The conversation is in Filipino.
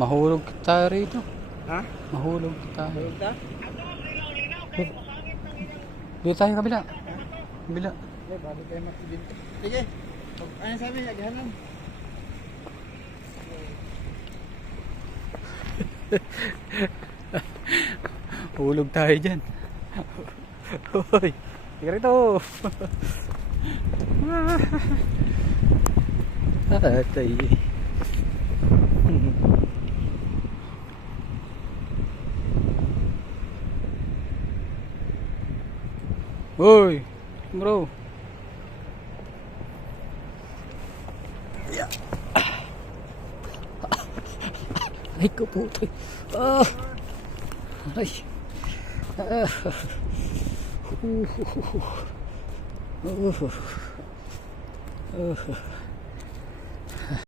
Mahulog tayo rito. Ha? Mahulog tayo. Tulog ka? Dito tayo kabila. Kabila. Eh, bago tayo makikita. Sige. Ano sabi? Agahanan. Hulog tayo dyan. Hoy. Tika rito. Atay. Hoy, bro. Ay ko po. Ah. Ay. Ah. Uh.